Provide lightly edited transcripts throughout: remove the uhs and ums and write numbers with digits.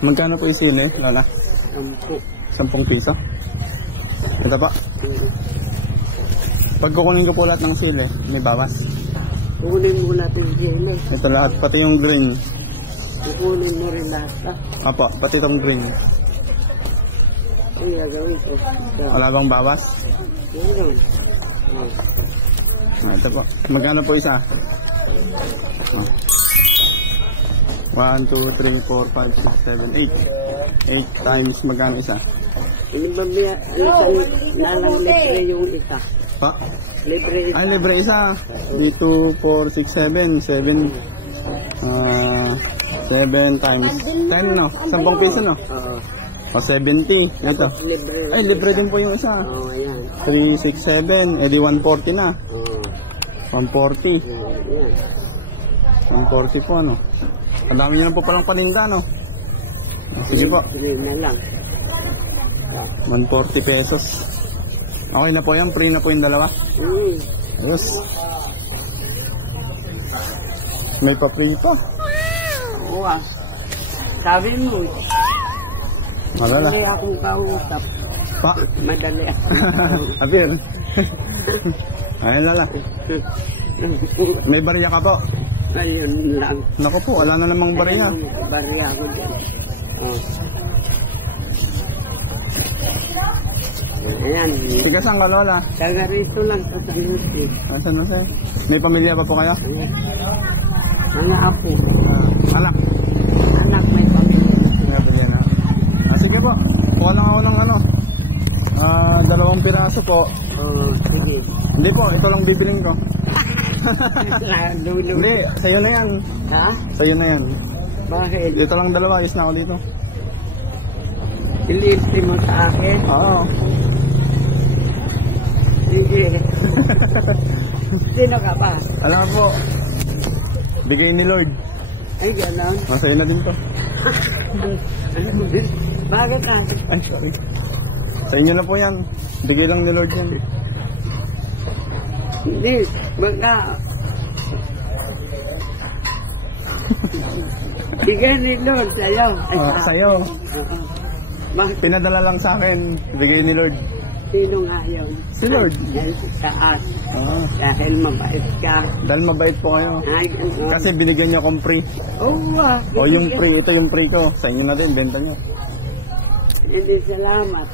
Magkano po yung sili, Lola? 10 piso? Ito pa? Pag kukunin ko po lahat ng sili, may bawas? Kukunin mo lahat ng sili. Ito lahat, pati yung green. Kukunin mo rin lahat. Apo, pati itong green. Ay, gagawin ko. Wala bang bawas? Meron. Ito po. Magkano po isa? 1, 2, 3, 4, 5, 6, 7, 8. 8 times magkano isa? Ano ba biya? Nalang libre yung isa. Pa? Libre isa. Ay, libre isa. 3, 2, 4, 6, 7. 7 times 10, no? 10 piso, no? Oo. O, 70. Ito. Libre. Ay, libre din po yung isa. Oo, ayan. 3, 6, 7. Edi 140 na. Oo. 140. Ayan. 140 po, ano? Ang dami nyo na po palang paninda, no? Sige po. Sige na lang. 140 pesos. Okay na po yan. Free na po yung dalawa. Ayos. May pa-free pa. Oo ah. Sabi mo. Malala. Madali akong kausap. Pa. Madali ako. Apir. Ayun, Lala. May bariya ka po. Ayun lang. Naku po, wala na namang bariya. Bariya ako dyan. Ayan. Tiga saan ka, Lola? Taga rito lang sa Sanusi. Nasaan na sir? May pamilya pa po kayo? Mga apo. Anak. Anak may pamilya. May pamilya na. Sige po. Kuha lang ako ng 2 piraso po. Sige. Hindi po, ito lang bibiling ko. Dulo. Hindi, sa'yo na yan. Ha? Sa'yo na yan. Bakit? Ito lang 2, ayos na ako dito. Ilipsi mo sa akin? Oo. Sige. Sino ka ba? Alam po, bigay ni Lord. Ay, gano'n. Masaya na din to. Bakit ka? Ay, sorry. Sa inyo na po yan. Bigay lang ni Lord yan. Hindi, baka... Bigay ni Lord sa'yo. Sa'yo. Bakit? Pinadala lang sa akin. Bigay ni Lord. Sino nga yun? Si Lord. Dahil sa taas. Ah. Dahil mabait ka. Dahil mabait po kayo. Ay, Kasi binigyan niyo akong free. O yung free, ito yung free ko. Sa inyo na din, benta niyo. Hindi, salamat.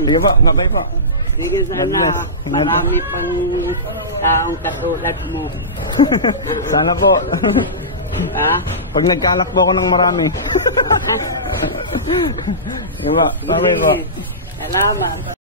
Sige po, nabay po. Sige, sana marami pang taong katulad mo. Sana po. Ha? Pag nagkalak po ako ng marami. Diba? Nabay po. Salamat.